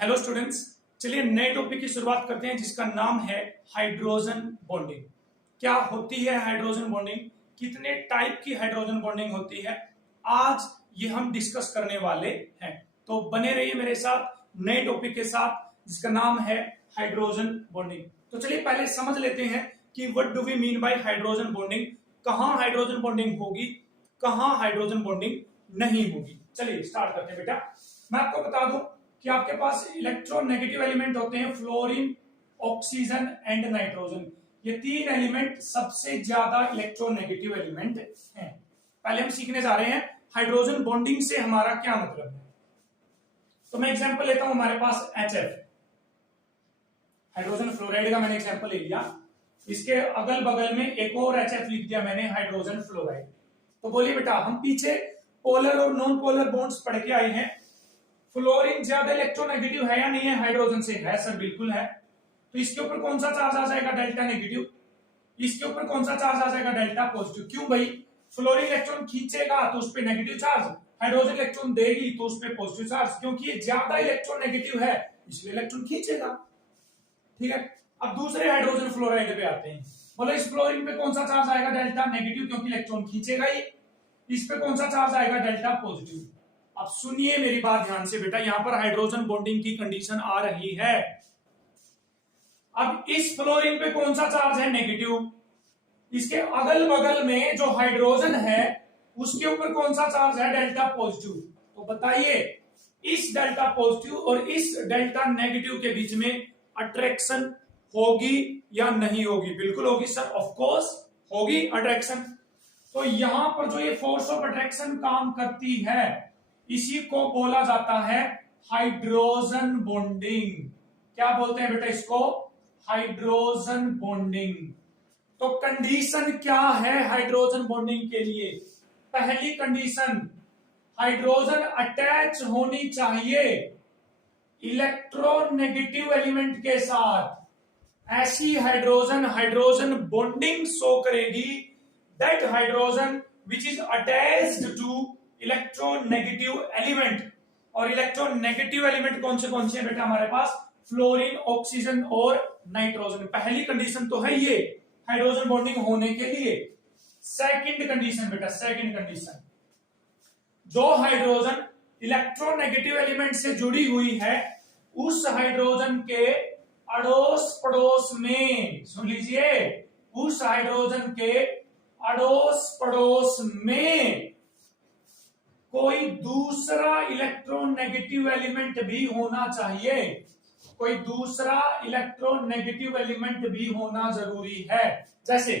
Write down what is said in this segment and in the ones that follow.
Hello students, चलिए नए topic की शुरुआत करते हैं जिसका नाम है हाइड्रोजन बॉन्डिंग। क्या होती है हाइड्रोजन बॉन्डिंग, कितने टाइप की हाइड्रोजन बॉन्डिंग होती है, आज ये हम डिस्कस करने वाले हैं। तो बने रहिए मेरे साथ नए टॉपिक के साथ जिसका नाम है हाइड्रोजन बॉन्डिंग। तो चलिए पहले समझ लेते हैं कि what do we mean by hydrogen bonding, कहां हाइड्रोजन बॉन्डिंग होगी, कहां हाइड्रोजन बॉन्डिंग नहीं होगी। चलिए स्टार्ट करते हैं बेटा। मैं आपको बता दूं कि आपके पास इलेक्ट्रोनेगेटिव एलिमेंट होते हैं फ्लोरीन, ऑक्सीजन एंड नाइट्रोजन। ये तीन एलिमेंट सबसे ज्यादा इलेक्ट्रोनेगेटिव एलिमेंट हैं। पहले हम सीखने जा रहे हैं हाइड्रोजन बॉन्डिंग से हमारा क्या मतलब है। तो मैं एग्जांपल लेता हूं, हमारे पास HF हाइड्रोजन फ्लोराइड का मैंने एग्जांपल ले लिया, इसके अगल बगल में एक और HF लिख दिया मैंने हाइड्रोजन फ्लोराइड। तो बोलिए बेटा, हम पीछे पोलर और नॉन पोलर बॉन्ड्स पढ़ के आए हैं। फ्लोरीन ज्यादा इलेक्ट्रोनेगेटिव है या नहीं है हाइड्रोजन से? है सर, बिल्कुल है। तो इसके ऊपर कौन सा चार्ज आ जाएगा? Delta negative. इसके ऊपर कौन सा चार्ज आ जाएगा? Delta positive. क्यों भाई? फ्लोरीन इलेक्ट्रॉन खींचेगा तो उस पर नेगेटिव चार्ज, हाइड्रोजन इलेक्ट्रॉन देगी तो उस पर पॉजिटिव चार्ज। क्योंकि ये ज्यादा इलेक्ट्रोनेगेटिव है इसलिए इलेक्ट्रॉन खींचेगा। ठीक है, अब दूसरे हाइड्रोजन फ्लोराइड पे आते हैं। बोलो इस फ्लोरीन पे कौन सा चार्ज आएगा? डेल्टा नेगेटिव, क्योंकि इलेक्ट्रॉन खींचेगा ही। इस पे कौन सा चार्ज आएगा? Delta positive. अब सुनिए मेरी बात ध्यान से बेटा, यहां पर हाइड्रोजन बॉन्डिंग की कंडीशन आ रही है। अब इस फ्लोरीन पे कौन सा चार्ज है? नेगेटिव। इसके अगल बगल में जो हाइड्रोजन है उसके ऊपर कौन सा चार्ज है? Delta positive. तो बताइए इस डेल्टा पॉजिटिव और इस डेल्टा नेगेटिव के बीच में अट्रैक्शन होगी या नहीं होगी? बिल्कुल होगी सर, ऑफ कोर्स होगी अट्रैक्शन। तो यहां पर जो ये फोर्स ऑफ अट्रैक्शन काम करती है इसी को बोला जाता है हाइड्रोजन बॉन्डिंग। क्या बोलते हैं बेटा इसको? Hydrogen bonding. तो कंडीशन क्या है हाइड्रोजन बॉन्डिंग के लिए? पहली कंडीशन, हाइड्रोजन अटैच होनी चाहिए इलेक्ट्रोनेगेटिव एलिमेंट के साथ। ऐसी हाइड्रोजन बॉन्डिंग शो करेगी that hydrogen which is attached to electronegative element. और इलेक्ट्रोनेगेटिव एलिमेंट कौन से हैं बेटा हमारे पास? फ्लोरीन, ऑक्सीजन और नाइट्रोजन। पहली कंडीशन तो है ये हाइड्रोजन बॉन्डिंग होने के लिए। सेकंड कंडीशन बेटा, सेकंड कंडीशन, जो हाइड्रोजन इलेक्ट्रोनेगेटिव एलिमेंट से जुड़ी हुई है उस हाइड्रोजन के अड़ोस पड़ोस में, सुन लीजिए, उस हाइड्रोजन के अड़ोस पड़ोस में कोई दूसरा इलेक्ट्रोनेगेटिव एलिमेंट भी होना चाहिए। कोई दूसरा इलेक्ट्रोनेगेटिव एलिमेंट भी होना जरूरी है। जैसे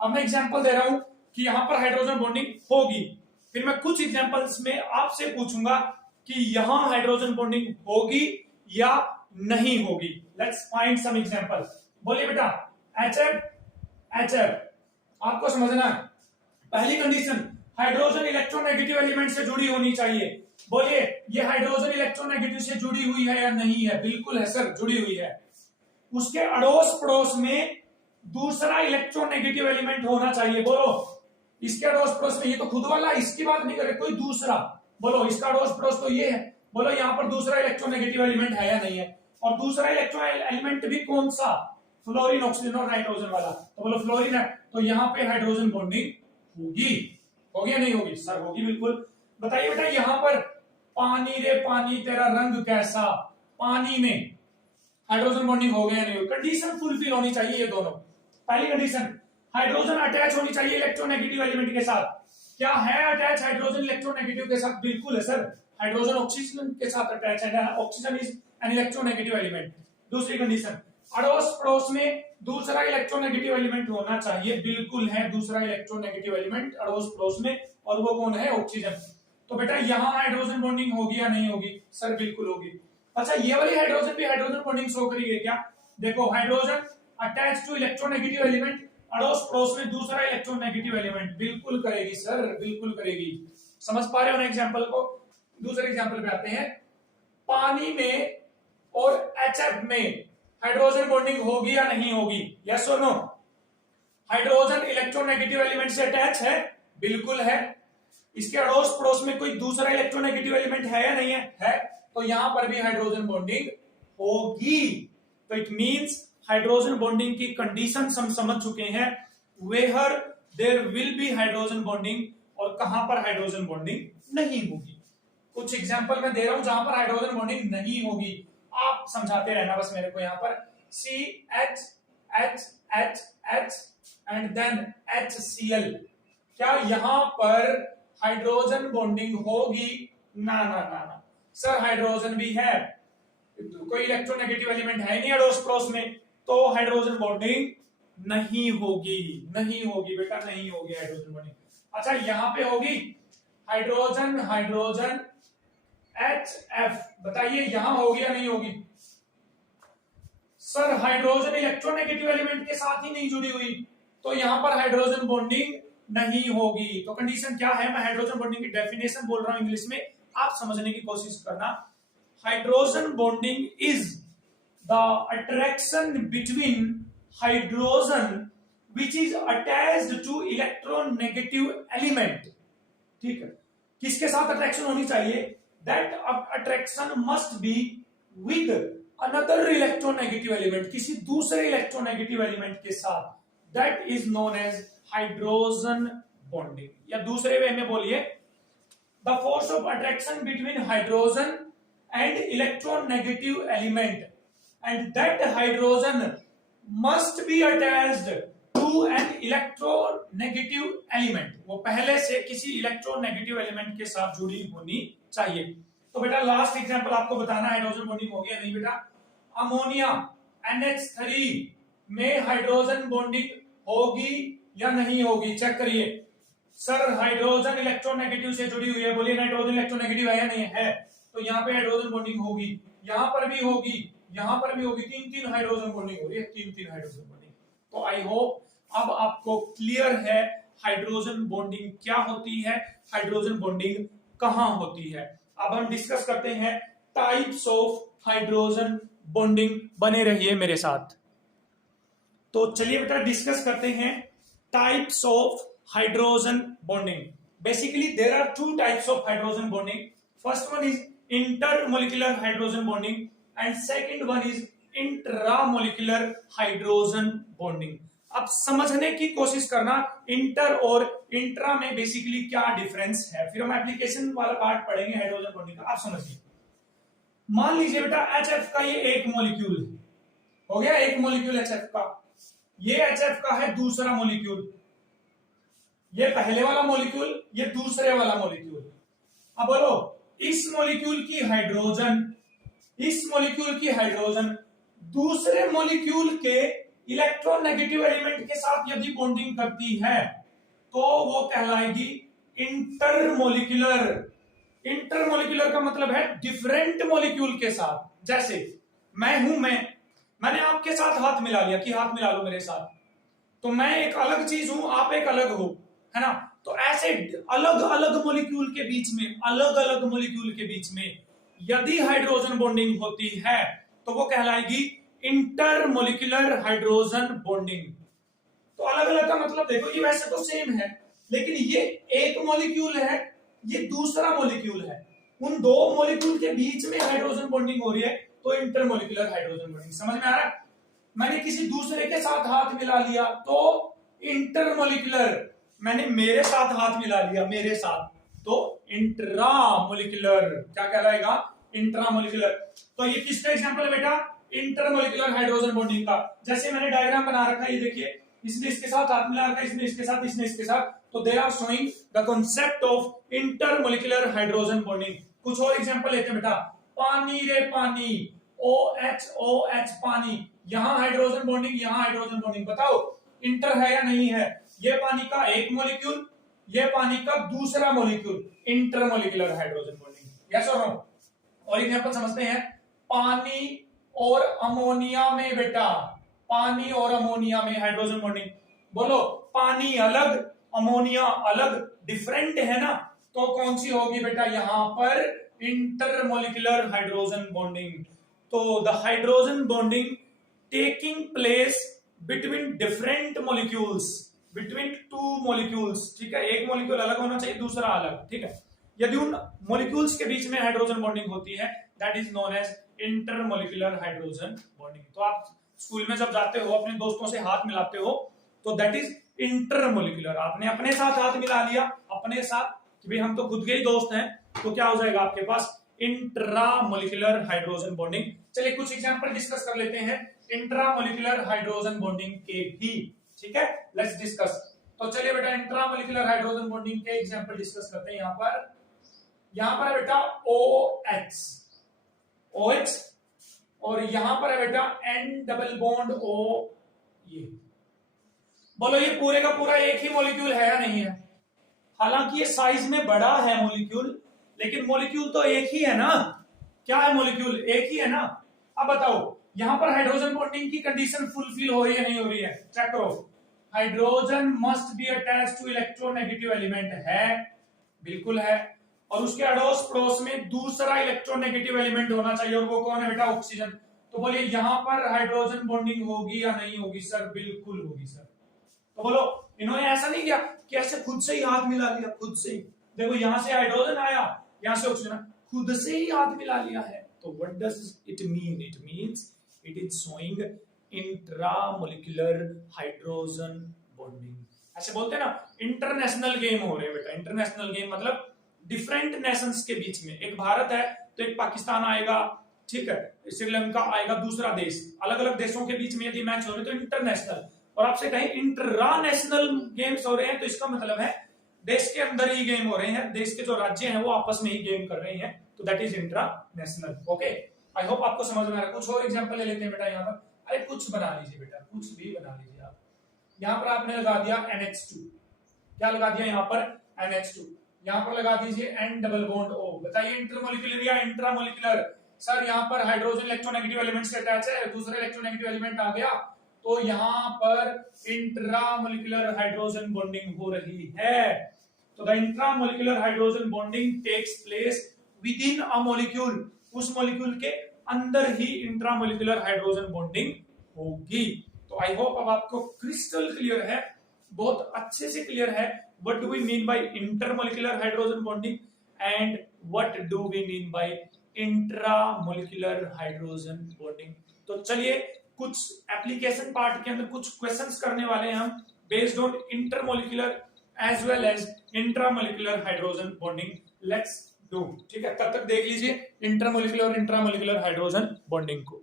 अब मैं एग्जांपल दे रहा हूं कि यहां पर हाइड्रोजन बॉन्डिंग होगी, फिर मैं कुछ एग्जांपल्स में आपसे पूछूंगा कि यहां हाइड्रोजन बॉन्डिंग होगी या नहीं होगी। Let's find some example. बोलिए बेटा, HF आपको समझना है। पहली कंडीशन, हाइड्रोजन इलेक्ट्रोनेगेटिव एलिमेंट से जुड़ी होनी चाहिए। बोलिए ये हाइड्रोजन इलेक्ट्रोनेगेटिव से जुड़ी हुई है या नहीं है? बिल्कुल है सर, जुड़ी हुई है। उसके अड़ोस पड़ोस में दूसरा इलेक्ट्रोनेगेटिव एलिमेंट होना चाहिए। बोलो इसके अड़ोस पड़ोस में, ये तो खुद वाला, इसकी बात नहीं करे, कोई दूसरा। बोलो इसका अड़ोस पड़ोस तो ये है, बोलो यहां पर दूसरा इलेक्ट्रोनेगेटिव एलिमेंट है या नहीं है? और दूसरा इलेक्ट्रो एलिमेंट भी कौन सा? फ्लोरीन, ऑक्सीजन और नाइट्रोजन वाला। तो बोलो फ्लोरीन है तो यहां पे हाइड्रोजन बॉन्डिंग होगी या नहीं होगी? सर होगी, बिल्कुल। बताइए बेटा, यहां पर पानी रे पानी तेरा रंग कैसा, पानी में हाइड्रोजन बॉन्डिंग हो गया या नहीं होगी? कंडीशन फुलफिल होनी चाहिए ये दोनों। पहली कंडीशन, हाइड्रोजन अटैच होनी चाहिए इलेक्ट्रोनेगेटिव एलिमेंट के साथ। क्या है अटैच हाइड्रोजन इलेक्ट्रोनेगेटिव के साथ? बिल्कुल है सर, हाइड्रोजन ऑक्सीजन के साथ अटैच है। Oxygen is an electronegative element. दूसरी कंडीशन, अड़ोस पड़ोस में दूसरा इलेक्ट्रोनेगेटिव एलिमेंट होना चाहिए। बिल्कुल है दूसरा इलेक्ट्रोनेगेटिव एलिमेंट अड़ोस पड़ोस में, और वो कौन है? ऑक्सीजन। तो बेटा यहां हाइड्रोजन बॉन्डिंग होगी या नहीं होगी? सर बिल्कुल होगी। अच्छा, ये वाली हाइड्रोजन भी हाइड्रोजन बॉन्डिंग शो करेगी क्या? देखो, hydrogen attach to electronegative element, अड़ोस पड़ोस में दूसरा इलेक्ट्रोनेगेटिव एलिमेंट, बिल्कुल करेगी सर, बिल्कुल करेगी। समझ पा रहे हो ना एग्जांपल को? दूसरे एग्जांपल पे आते हैं। पानी में और HF में हाइड्रोजन बॉन्डिंग होगी या नहीं होगी? यस और नो? हाइड्रोजन इलेक्ट्रोनेगेटिव एलिमेंट से अटैच है, बिल्कुल है। इसके अड़ोस पड़ोस में कोई दूसरा इलेक्ट्रोनेगेटिव एलिमेंट है या नहीं है? है। तो यहां पर भी हाइड्रोजन बॉन्डिंग होगी। तो इट मींस हाइड्रोजन बॉन्डिंग की कंडीशंस हम समझ चुके हैं, where there will be hydrogen bonding और कहां पर हाइड्रोजन बॉन्डिंग नहीं होगी। कुछ एग्जांपल मैं दे रहा हूं जहां पर हाइड्रोजन बॉन्डिंग नहीं होगी, आप समझाते रहना बस मेरे को। यहां पर CH H H H and then HCl, क्या यहां पर हाइड्रोजन बॉन्डिंग होगी? ना ना ना ना सर, हाइड्रोजन भी है, कोई इलेक्ट्रोनेगेटिव एलिमेंट है नहीं अड़ोस पड़ोस में, तो हाइड्रोजन बॉन्डिंग नहीं होगी, नहीं होगी बेटा, नहीं होगी हाइड्रोजन बॉन्डिंग। अच्छा यहां पे होगी हाइड्रोजन हाइड्रोजन HF, बताइए यहां होगी या नहीं होगी? सर हाइड्रोजन इलेक्ट्रोनेगेटिव एलिमेंट के साथ ही नहीं जुड़ी हुई, तो यहां पर हाइड्रोजन बॉन्डिंग नहीं होगी। तो कंडीशन क्या है, मैं हाइड्रोजन बॉन्डिंग की डेफिनेशन बोल रहा हूं इंग्लिश में, आप समझने की कोशिश करना। Hydrogen bonding is the attraction between hydrogen which is attached to electronegative element. ठीक है, किसके साथ अट्रैक्शन होनी चाहिए? That attraction must be with another electronegative element, किसी दूसरे इलेक्ट्रोनेगेटिव एलिमेंट के साथ, that is known as hydrogen bonding. या दूसरे वे में बोलिए, the force of attraction between hydrogen and electronegative element and that hydrogen must be attached to an electronegative element, वो पहले से किसी इलेक्ट्रोनेगेटिव एलिमेंट के साथ जुड़ी होनी चाहिए। तो बेटा लास्ट एग्जांपल आपको बताना हाइड्रोजन बॉन्डिंग हो गया नहीं बेटा। अमोनिया NH3 में हाइड्रोजन बॉन्डिंग होगी या नहीं होगी? चेक करिए। सर हाइड्रोजन इलेक्ट्रोनेगेटिव से जुड़ी हुई है, बोलिए नाइट्रोजन इलेक्ट्रोनेगेटिव है या नहीं है? तो यहाँ पे हाइड्रोजन बॉन्डिंग होगी, यहां पर भी होगी, यहां पर भी होगी, तीन हाइड्रोजन बॉन्डिंग हो रही है, तीन हाइड्रोजन बॉन्डिंग। तो आई होप अब आपको क्लियर है हाइड्रोजन बॉन्डिंग क्या होती है, हाइड्रोजन बॉन्डिंग कहां होती है। अब हम डिस्कस करते हैं टाइप्स ऑफ हाइड्रोजन बॉन्डिंग, बने रहिए मेरे साथ। तो चलिए बेटा डिस्कस करते हैं types of hydrogen bonding. Basically there are two types of hydrogen bonding. First one is intermolecular hydrogen bonding and second one is intramolecular hydrogen bonding. अब समझने की कोशिश करना इंटर और इंट्रा में बेसिकली क्या डिफरेंस है, फिर हम एप्लीकेशन वाला पार्ट पढ़ेंगे हाइड्रोजन बॉन्डिंग का। आप समझिए, मान लीजिए बेटा HF का ये एक मॉलिक्यूल हो गया, एक मॉलिक्यूल HF का, ये HF का है दूसरा मॉलिक्यूल, ये पहले वाला मॉलिक्यूल, ये दूसरे वाला मॉलिक्यूल। अब बोलो इस मॉलिक्यूल की हाइड्रोजन, इस मॉलिक्यूल की हाइड्रोजन दूसरे मॉलिक्यूल के इलेक्ट्रोनेगेटिव एलिमेंट के साथ यदि बॉन्डिंग करती है तो वो कहलाएगी इंटरमोलिकुलर। इंटरमोलिकुलर का मतलब है डिफरेंट मॉलिक्यूल के साथ। जैसे मैं हूं, मैंने आपके साथ हाथ मिला लिया कि हाथ मिला लो मेरे साथ, तो मैं एक अलग चीज हूं, आप एक अलग हो, है ना। तो ऐसे अलग अलग मॉलिक्यूल के बीच में, अलग अलग मॉलिक्यूल के बीच में यदि हाइड्रोजन बॉन्डिंग होती है तो वो कहलाएगी इंटरमोलिकुलर हाइड्रोजन बॉन्डिंग। तो अलग अलग का मतलब देखो, ये वैसे तो सेम है, लेकिन ये एक मॉलिक्यूल है, ये दूसरा मॉलिक्यूल है, उन दो मॉलिक्यूल के बीच में हाइड्रोजन बॉन्डिंग हो रही है, तो इंटरमोलिकुलर हाइड्रोजन बॉन्डिंग। समझ में आ रहा है? मैंने किसी दूसरे के साथ हाथ मिला लिया तो इंटरमोलिकुलर, मैंने मेरे साथ हाथ मिला लिया, मेरे साथ, तो इंट्रामोलिकुलर क्या कहलाएगा? इंट्रामोलिकुलर। तो ये किसका एग्जांपल है बेटा? इंटरमोलिकुलर हाइड्रोजन बॉन्डिंग का। जैसे मैंने डायग्राम बना रखा है, ये देखिए, इसने इसके साथ हाथ मिला रखा है, इसने इसके साथ, इसने इसके साथ, तो they are showing the concept of intermolecular hydrogen bonding. कुछ और एग्जांपल लेते हैं बेटा। पानी रे पानी, OH पानी, यहां हाइड्रोजन बॉन्डिंग, यहां हाइड्रोजन बॉन्डिंग, बताओ इंटर है या नहीं है? ये पानी का एक मॉलिक्यूल, ये पानी का दूसरा molecule, intermolecular hydrogen bonding. Yes और नो? और एग्जांपल समझते हैं। पानी और अमोनिया में बेटा, पानी और अमोनिया में हाइड्रोजन बॉन्डिंग। बोलो पानी अलग, अमोनिया अलग, डिफरेंट है ना, तो कौन सी होगी बेटा? यहां पर इंटरमोलिकुलर हाइड्रोजन बॉन्डिंग। तो the hydrogen bonding taking place between different molecules, between two molecules, ठीक है, एक मॉलिक्यूल अलग होना चाहिए, दूसरा अलग, ठीक है। यदि उन मॉलिक्यूल्स के बीच में हाइड्रोजन बॉन्डिंग होती है, that is known as intermolecular hydrogen bonding. तो आप स्कूल में जब जाते हो अपने दोस्तों से हाथ मिलाते हो तो दैट इज इंटरमॉलिक्यूलर। आपने अपने साथ हाथ मिला लिया, अपने साथ कि भाई हम तो खुद के ही दोस्त हैं, तो क्या हो जाएगा आपके पास इंट्रामोलिकुलर हाइड्रोजन बॉन्डिंग। चलिए कुछ एग्जांपल डिस्कस कर लेते हैं इंट्रामोलिकुलर हाइड्रोजन बॉन्डिंग के भी, ठीक है, लेट्स डिस्कस। तो चलिए बेटा इंट्रामोलिकुलर हाइड्रोजन बॉन्डिंग के एग्जांपल डिस्कस करते हैं। यहां पर है बेटा OH और यहां पर है बेटा N डबल बॉन्ड O। ये बोलो ये पूरे का पूरा एक ही मॉलिक्यूल है या नहीं है? हालांकि ये साइज में बड़ा है मॉलिक्यूल, लेकिन मॉलिक्यूल तो एक ही है ना। क्या है मॉलिक्यूल? एक ही है ना। अब बताओ यहां पर हाइड्रोजन बॉन्डिंग की कंडीशन फुलफिल हो रही है नहीं हो रही है? चेक करो। Hydrogen must be attached to electronegative element है, बिल्कुल है, और उसके अड़ोस पड़ोस में दूसरा इलेक्ट्रोनेगेटिव एलिमेंट होना चाहिए, और वो कौन है बेटा? ऑक्सीजन। तो बोलिए यहां पर हाइड्रोजन बॉन्डिंग होगी या नहीं होगी? सर बिल्कुल होगी सर। तो बोलो इन्होंने ऐसा नहीं किया कि ऐसे खुद से ही हाथ मिला लिया, खुद से ही। देखो यहां से हाइड्रोजन आया, यहां से ऑक्सीजन, खुद से ही हाथ मिला लिया है। तो what does it mean? It means it is showing intramolecular hydrogen bonding. ऐसे बोलते हैं ना इंटरनेशनल गेम हो रहे हैं बेटा। इंटरनेशनल गेम मतलब डिफरेंट नेशंस के बीच में, एक भारत है तो एक पाकिस्तान आएगा, ठीक है, श्रीलंका आएगा, दूसरा देश, अलग अलग देशों के बीच में यदि मैच हो रहे तो इंटरनेशनल। और आपसे कहीं इंट्रानेशनल गेम्स हो रहे हैं तो इसका मतलब है देश के अंदर ही गेम हो रहे हैं, देश के जो राज्य हैं वो आपस में ही गेम कर रहे हैं, तो that is international. Okay, I hope आपको समझ में आ रहा है। कुछ और एग्जांपल ले लेते हैं बेटा। यहाँ पर अरे कुछ बना लीजिए बेटा, कुछ भी बना लीजिए आप। यहाँ पर आपने लगा दिया NH2, क्या लगा दिया यहाँ पर? NH2। यहाँ पर लगा दीजिए N डबल बॉन्ड O। बताइए इंटरमोलिकुलर या इंट्रामोलिकुलर? सर यहाँ पर हाइड्रोजन इलेक्ट्रोनेगेटिव एलिमेंट से अटैच है, दूसरा इलेक्ट्रोनेगेटिव एलिमेंट आ गया, तो यहां पर इंट्रामोलिकुलर हाइड्रोजन बॉन्डिंग हो रही है। तो the intramolecular hydrogen bonding takes place within a molecule. उस मॉलिक्यूल के अंदर ही इंट्रामोलिकुलर हाइड्रोजन बॉन्डिंग होगी। तो आई होप अब आपको क्रिस्टल क्लियर है, बहुत अच्छे से क्लियर है what do we mean by intermolecular hydrogen bonding and what do we mean by intramolecular hydrogen bonding. तो चलिए कुछ एप्लीकेशन पार्ट के अंदर कुछ क्वेश्चंस करने वाले हैं हम based on intermolecular as well as intramolecular hydrogen bonding. Let's do, ठीक है, तब तक देख लीजिए इंटरमोलिकुलर और इंट्रामोलिकुलर हाइड्रोजन बॉन्डिंग को।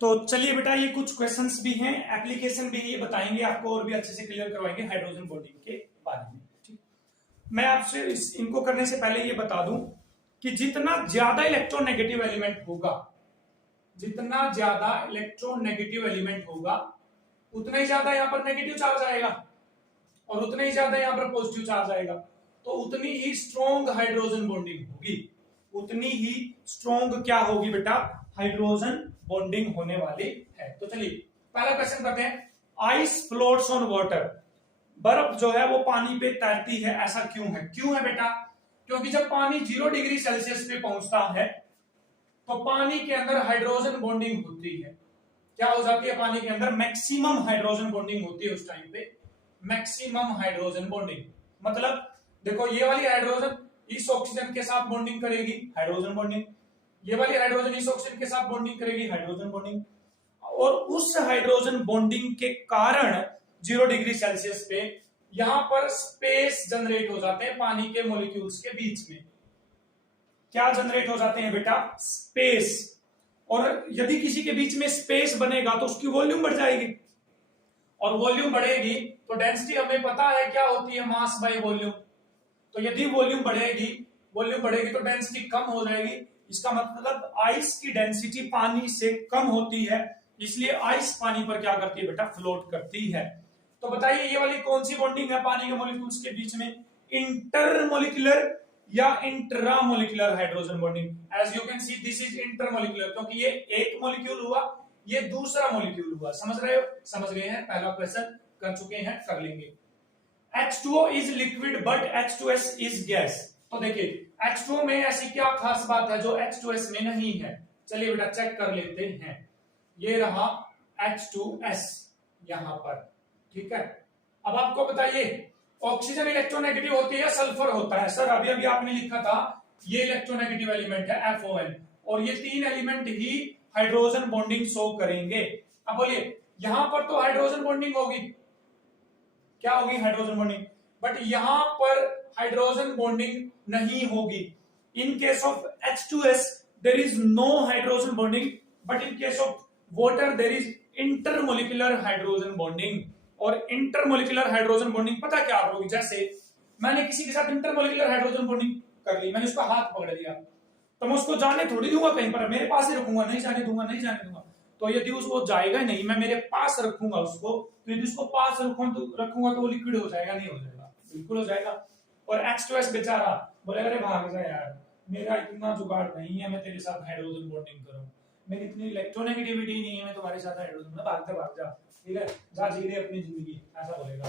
तो चलिए बेटा ये कुछ क्वेश्चंस भी हैं, एप्लीकेशन भी ये बताएंगे आपको और भी अच्छे से क्लियर करवाएंगे हाइड्रोजन बॉन्डिंग के बारे में। ठीक, मैं आपसे इनको करने से पहले ये बता दूं कि जितना ज्यादा इलेक्ट्रोनेगेटिव एलिमेंट होगा, जितना ज्यादा इलेक्ट्रोनेगेटिव एलिमेंट होगा उतना ही ज्यादा यहाँ पर नेगेटिव चार्ज आएगा और उतना ही ज्यादा यहाँ पर पॉजिटिव चार्ज आएगा, तो उतनी ही स्ट्रॉन्ग हाइड्रोजन बॉन्डिंग होगी, उतनी ही स्ट्रॉन्ग क्या होगी बेटा? हाइड्रोजन बॉन्डिंग होने वाली है। तो चलिए पहला क्वेश्चन करते हैं। Ice floats on water. बर्फ जो है वो पानी पे तैरती है, ऐसा क्यों है? क्यों है बेटा? क्योंकि जब पानी 0 डिग्री सेल्सियस पे पहुंचता है तो पानी के अंदर हाइड्रोजन बॉन्डिंग होती है। क्या हो जाती है? पानी के अंदर मैक्सिमम हाइड्रोजन बॉन्डिंग होती है उस टाइम पे, मैक्सिमम हाइड्रोजन बॉन्डिंग। मतलब देखो ये वाली हाइड्रोजन इस ऑक्सीजन के साथ बॉन्डिंग करेगी, हाइड्रोजन बॉन्डिंग, ये वाली हाइड्रोजन इस ऑक्सीजन के साथ बॉन्डिंग करेगी, हाइड्रोजन बॉन्डिंग, और उस हाइड्रोजन बॉन्डिंग के कारण 0 डिग्री सेल्सियस पे यहां पर स्पेस जनरेट हो जाते हैं पानी के मॉलिक्यूल्स के बीच में। क्या जनरेट हो जाते हैं बेटा? स्पेस। और यदि किसी के बीच में स्पेस बनेगा तो उसकी वॉल्यूम बढ़ जाएगी, और वॉल्यूम बढ़ेगी तो डेंसिटी हमें पता है क्या होती है? Mass by volume. तो यदि वॉल्यूम बढ़ेगी तो डेंसिटी कम हो जाएगी। इसका मतलब आइस की डेंसिटी पानी से कम होती है, इसलिए आइस पानी पर क्या करती है बेटा? फ्लोट करती है। तो बताइए ये वाली कौन सी बॉन्डिंग है पानी के मॉलिक्यूल्स के बीच में? इंटरमोलिकुलर या intramolecular hydrogen bonding. As you can see this is intermolecular, क्योंकि ये एक मॉलिक्यूल हुआ, ये दूसरा मॉलिक्यूल हुआ। समझ रहे हो? समझ गए हैं? पहला क्वेश्चन कर चुके हैं, कर लेंगे। H2O is liquid but H2S is gas. तो देखिए H2O में ऐसी क्या खास बात है जो H2S में नहीं है? चलिए बेटा चेक कर लेते हैं। ये रहा H2S यहां पर, ठीक है। अब आपको बताइए ऑक्सीजन इलेक्ट्रोनेगेटिव होती है, सल्फर होता है। सर अभी अभी आपने लिखा था ये इलेक्ट्रोनेगेटिव एलिमेंट है FON, और ये तीन एलिमेंट ही हाइड्रोजन बॉन्डिंग शो करेंगे। अब बोलिए यहां पर तो हाइड्रोजन बॉन्डिंग होगी, क्या होगी? Hydrogen bonding. बट यहां पर हाइड्रोजन बॉन्डिंग नहीं होगी। In case of H2S there is no hydrogen bonding, but in case of water there is intermolecular hydrogen bonding. और इंटरमोलिकुलर हाइड्रोजन बॉन्डिंग पता क्या होगी? जैसे मैंने किसी के साथ इंटरमोलिकुलर हाइड्रोजन बॉन्डिंग कर ली, मैंने उसका हाथ पकड़ लिया, तो मैं उसको जाने थोड़ी दूंगा कहीं पर, मेरे पास ही रखूंगा, नहीं जाने दूंगा, नहीं जाने दूंगा। तो यदि उसको जाएगा नहीं, मैं मेरे पास रखूंगा उसको, तो यदि उसको पास रखूंगा तो वो लिक्विड हो जाएगा, नहीं हो जाएगा? बिल्कुल हो जाएगा। और H2S बेचारा बोलेगा अरे भाग जा यार, मेरा इतना जुगाड़ नहीं है मैं तेरे साथ हाइड्रोजन बॉन्डिंग करूं, मेरी इतनी इलेक्ट्रोनेगेटिविटी नहीं है मैं तुम्हारे साथ हाइड्रोजन में, भाग जा, ठीक है, जा जी ले अपनी जिंदगी, ऐसा बोलेगा।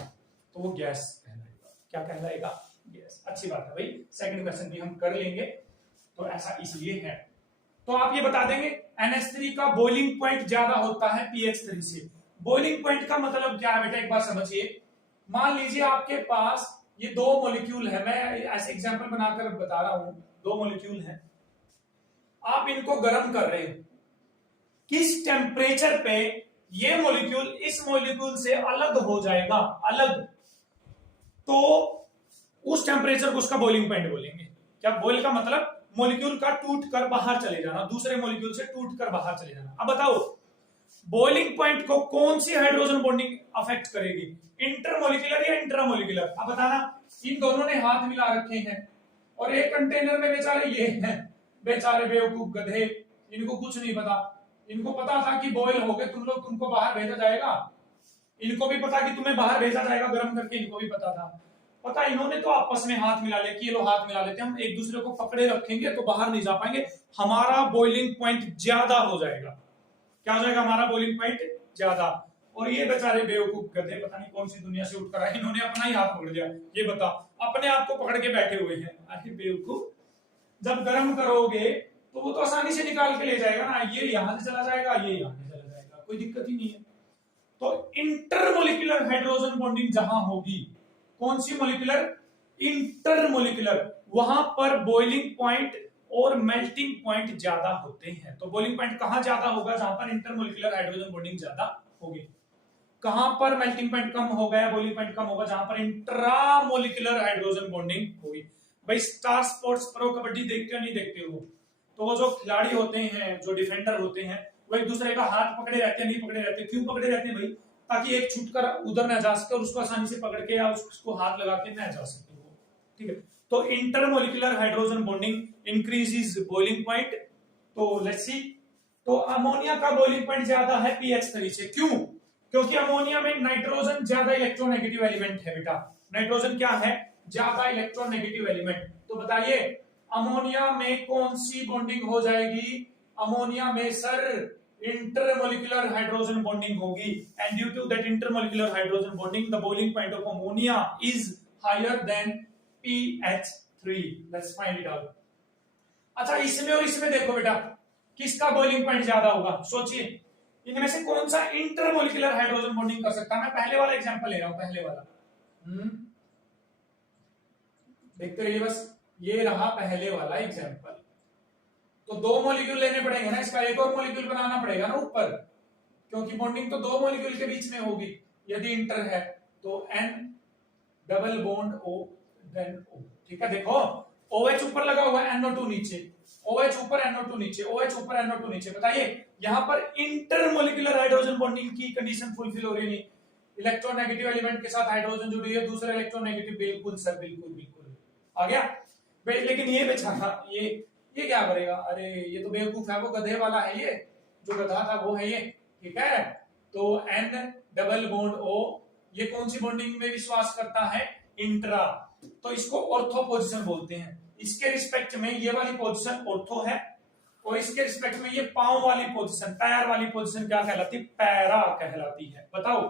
तो वो गैस कहलाएगा। क्या कहलाएगा? गैस। अच्छी बात है भाई, सेकंड क्वेश्चन भी हम कर लेंगे, तो ऐसा इसलिए है। तो आप ये बता देंगे NH3 का बॉइलिंग पॉइंट ज्यादा होता है pH3 से। बॉइलिंग पॉइंट का मतलब क्या है बेटा, एक बार समझिए। मान लीजिए आपके पास ये दो मॉलिक्यूल है, मैं ऐसे एग्जांपल बनाकर बता रहा हूं, दो मॉलिक्यूल हैं, आप इनको गर्म कर रहे हो, किस टेम्परेचर पे ये मॉलिक्यूल इस मॉलिक्यूल से अलग हो जाएगा, अलग, तो उस टेम्परेचर को उसका बॉइलिंग पॉइंट बोलेंगे। क्या बॉइल का मतलब? मॉलिक्यूल का टूट कर बाहर चले जाना, दूसरे मॉलिक्यूल से टूट कर बाहर चले जाना। अब बताओ बॉइलिंग पॉइंट को कौन सी हाइड्रोजन बॉन्डिंग अफेक्ट करेगी, इंटरमोलिकुलर या इंट्रामोलिकुलर? अब बताना। इन दोनों ने हाथ मिला रखे हैं और एक कंटेनर में बेचारे ये हैं, बेचारे बेवकूफ गधे, इनको कुछ नहीं पता। इनको पता था कि बॉयल हो गए तुम लोग, तुमको बाहर भेजा जाएगा, इनको भी पता कि तुम्हें बाहर भेजा जाएगा गर्म करके, इनको भी पता था। पता इन्होंने तो आपस में हाथ मिला ले कि ये लो हाथ मिला लेते हैं, हम एक दूसरे को पकड़े रखेंगे तो बाहर नहीं जा पाएंगे, हमारा बॉइलिंग पॉइंट ज्यादा हो जाएगा। क्या हो जाएगा? हमारा बॉइलिंग पॉइंट ज्यादा। और ये बेचारे बेवकूफ गधे पता नहीं कौन सी दुनिया से उठकर आए, इन्होंने अपना ही हाथ पकड़ लिया। ये बता, अपने आप को पकड़ के बैठे हुए हैं। अरे बेवकूफ, जब गर्म करोगे तो वो तो आसानी से निकाल के ले जाएगा ना, ये यहां से चला जाएगा, ये यहां से चला जाएगा, कोई दिक्कत ही नहीं है। तो इंटरमोलिकुलर हाइड्रोजन बॉन्डिंग जहां होगी, कौन सी मोलिकुलर? इंटरमोलिकुलर, वहां पर बॉइलिंग पॉइंट और मेल्टिंग पॉइंट ज्यादा होते हैं। तो बॉइलिंग पॉइंट कहां ज्यादा होगा? जहां पर इंटरमोलिकुलर हाइड्रोजन बॉन्डिंग ज्यादा होगी। कहां पर मेल्टिंग पॉइंट कम होगा, बॉइलिंग पॉइंट कम होगा? जहां पर इंट्रामोलिकुलर हाइड्रोजन बॉन्डिंग होगी। भाई स्टार स्पोर्ट्स प्रो कबड्डी देखते हो नहीं देखते हो? तो वो जो खिलाड़ी होते हैं, जो डिफेंडर होते हैं, वो एक दूसरे का हाथ पकड़े रहते हैं, नहीं पकड़े रहते? क्यों पकड़े रहते हैं भाई? ताकि एक छूटकर उधर न जा सके और उसको आसानी से पकड़ के या उसको हाथ लगा के न जा सके वो, ठीक है। तो intermolecular hydrogen bonding increases boiling point. तो लेट्स सी, तो अमोनिया का बॉइलिंग पॉइंट ज्यादा है pH3 से। क्यों? क्योंकि अमोनिया में नाइट्रोजन ज्यादा इलेक्ट्रोनेगेटिव एलिमेंट है बेटा। नाइट्रोजन क्या है? ज्यादा इलेक्ट्रोनेगेटिव एलिमेंट। तो बताइए अमोनिया में कौन सी बॉन्डिंग हो जाएगी? अमोनिया में सर intermolecular hydrogen bonding होगी, and due to that intermolecular hydrogen bonding the boiling point of ammonia is higher than pH3. Let's find it out. अच्छा इसमें और इसमें देखो बेटा किसका बॉइलिंग पॉइंट ज्यादा होगा, सोचिए इनमें से कौन सा इंटरमोलिकुलर हाइड्रोजन बॉन्डिंग कर सकता है? मैं पहले वाला एग्जांपल ले रहा हूं, पहले वाला देखते रहिए बस, ये रहा पहले वाला एग्जांपल। तो दो मॉलिक्यूल लेने पड़ेंगे ना, इसका एक और मॉलिक्यूल बनाना पड़ेगा ना ऊपर, क्योंकि बॉन्डिंग तो दो मॉलिक्यूल के बीच में होगी यदि इंटर है। तो N double bond O then O, ठीक है। देखो OH ऊपर लगा हुआ है, NO2 नीचे, OH ऊपर NO2 नीचे, OH ऊपर NO2 नीचे। बताइए यहां पर इंटरमोलिकुलर हाइड्रोजन बॉन्डिंग की कंडीशन फुलफिल हो रही नहीं? इलेक्ट्रोनेगेटिव एलिमेंट के साथ हाइड्रोजन जुड़ी है, दूसरा इलेक्ट्रोनेगेटिव, बिल्कुल सर बिल्कुल बिल्कुल आ गया। लेकिन ये बेचारा ये क्या करेगा? अरे ये तो बेवकूफ है, वो गधे वाला है, ये जो गधा था वो है ये, ठीक है। तो N डबल बॉन्ड O, ये कौन सी बॉन्डिंग में विश्वास करता है? इंट्रा। तो इसको ऑर्थो पोजीशन बोलते हैं। इसके रिस्पेक्ट में ये वाली पोजीशन ऑर्थो है, और इसके रिस्पेक्ट में ये पांव वाली पोजीशन, पैर वाली पोजीशन क्या कहलाती है? पैरा कहलाती है। बताओ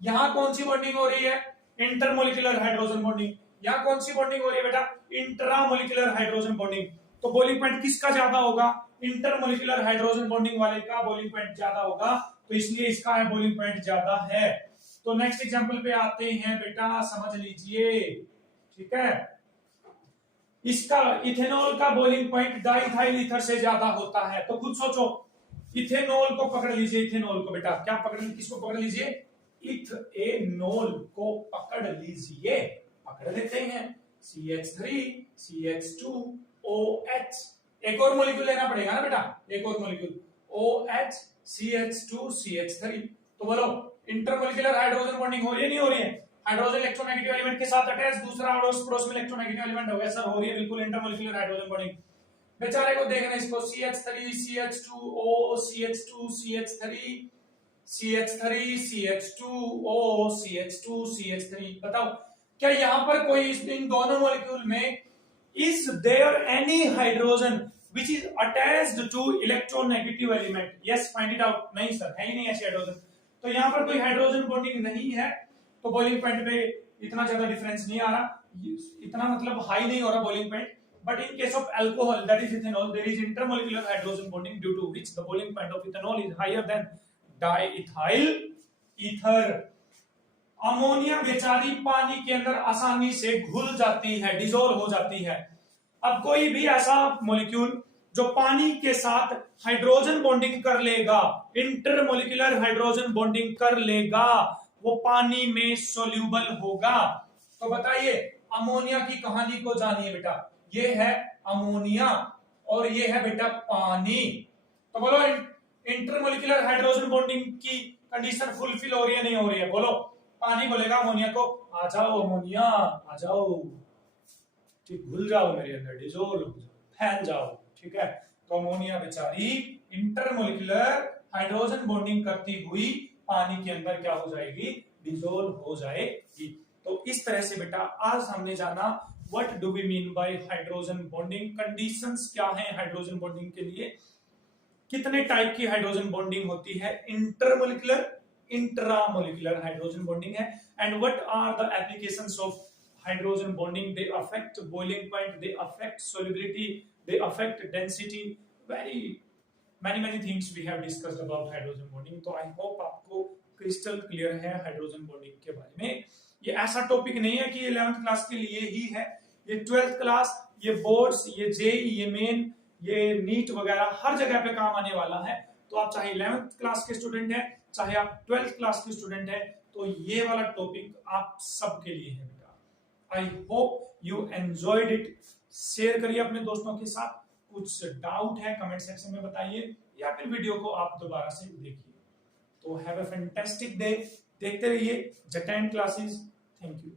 यहां कौन सी बॉन्डिंग हो रही है? Intermolecular hydrogen bonding. यहां कौन सी बॉन्डिंग हो रही है बेटा? Intramolecular hydrogen bonding. तो बॉइलिंग पॉइंट किसका ज्यादा होगा? इंटरमोलिकुलर हाइड्रोजन बॉन्डिंग वाले का बॉइलिंग पॉइंट ज्यादा होगा, तो इसलिए इसका है बॉइलिंग पॉइंट ज्यादा है। तो नेक्स्ट एग्जांपल पे आते हैं बेटा, समझ लीजिए, ठीक है। इसका इथेनॉल का बॉइलिंग पॉइंट डाइथाइल ईथर से ज्यादा होता है, तो खुद सोचो, इथेनॉल को पकड़ लीजिए, इथेनॉल को बेटा क्या पकड़, किसको पकड़ लीजिए, इथेनॉल को पकड़ लीजिए, पकड़ लेते हैं, CH3 CH2OH, एक और मॉलिक्यूल लेना पड़ेगा ना बेटा, एक और मॉलिक्यूल OH CH2 CH3, तो बोलो इंटरमॉलिक्यूलर हाइड्रोजन बॉन्डिंग हो रही है नहीं हो रही है, हाइड्रोजन इलेक्ट्रोनेगेटिव एलिमेंट के साथ अटैच, दूसरा अड़ोस पड़ोस में इलेक्ट्रोनेगेटिव एलिमेंट हो गया सर, हो रही है बिल्कुल इंटरमॉलिक्यूलर हाइड्रोजन बॉन्डिंग। बेचारे को देखना इसको, CH3 CH2O CH2 CH3 CH3 CH2O CH2 CH3, बताओ क्या यहां पर कोई इन दोनों मॉलिक्यूल में is there any hydrogen which is attached to electronegative element? yes, find it out, नहीं सर है ही नहीं ऐसे हाइड्रोजन, तो यहां पर कोई हाइड्रोजन बॉन्डिंग नहीं है, तो बॉइलिंग पॉइंट पे इतना ज्यादा डिफरेंस नहीं आ रहा, इतना मतलब हाई नहीं हो रहा boiling point, but in case of alcohol that is ethanol there is intermolecular hydrogen bonding due to which the boiling point of ethanol is higher than diethyl ether. Ammonia बेचारी पानी के अंदर आसानी से घुल जाती है, डिसॉल्व हो जाती है। अब कोई भी ऐसा मॉलिक्यूल जो पानी के साथ हाइड्रोजन बॉन्डिंग कर लेगा, इंटरमॉलिक्यूलर हाइड्रोजन बॉन्डिंग कर लेगा, वो पानी में सोल्यूबल होगा। तो बताइए अमोनिया की कहानी को जानिए बेटा, ये है अमोनिया और ये है बेटा पानी, तो बोलो इंटरमॉलिक्यूलर हाइड्रोजन बॉन्डिंग की कंडीशन फुलफिल हो रही है नहीं हो रही है, बोलो। पानी बोलेगा अमोनिया को, आ जाओ अमोनिया आ जाओ, ठीक, घुल जाओ मेरे अंदर, डिसॉल्व हो जाओ, फैल जाओ, ठीक है। तो अमोनिया बेचारी इंटरमॉलिक्यूलर हाइड्रोजन बॉन्डिंग करती हुई पानी के अंदर क्या हो जाएगी, डिसॉल्व हो जाएगी। तो इस तरह से बेटा आज हमने जाना what do we mean by hydrogen bonding, conditions क्या हैं हाइड्रोजन बॉन्डिंग के लिए, कितने टाइप की हाइड्रोजन बॉन्डिंग होती है, इंटरमॉलिक्यूलर इंट्रामॉलिक्यूलर हाइड्रोजन बॉन्डिंग है, and what are the applications of hydrogen bonding, they affect boiling point, they affect solubility, they affect density, very many things we have discussed about hydrogen bonding। तो I hope आपको crystal clear है hydrogen bonding के बारे में। ये ऐसा topic नहीं है कि 11th क्लास के लिए ही है, ये 12th क्लास, ये बोर्ड्स, ये जेई, ये मेन, ये नीट वगैरह हर जगह पे काम आने वाला है। तो आप चाहे 11th क्लास के स्टूडेंट हैं, चाहे आप 12th क्लास के स्टूडेंट हैं, तो ये वाला टॉपिक आप सबके लिए है। I hope you enjoyed it। Share करिए अपने दोस्तों के साथ, कुछ डाउट है कमेंट सेक्शन में बताइए, या फिर वीडियो को आप दोबारा से देखिए। तो हैव अ फैंटास्टिक डे, देखते रहिए जटैन क्लासेस। Thank you.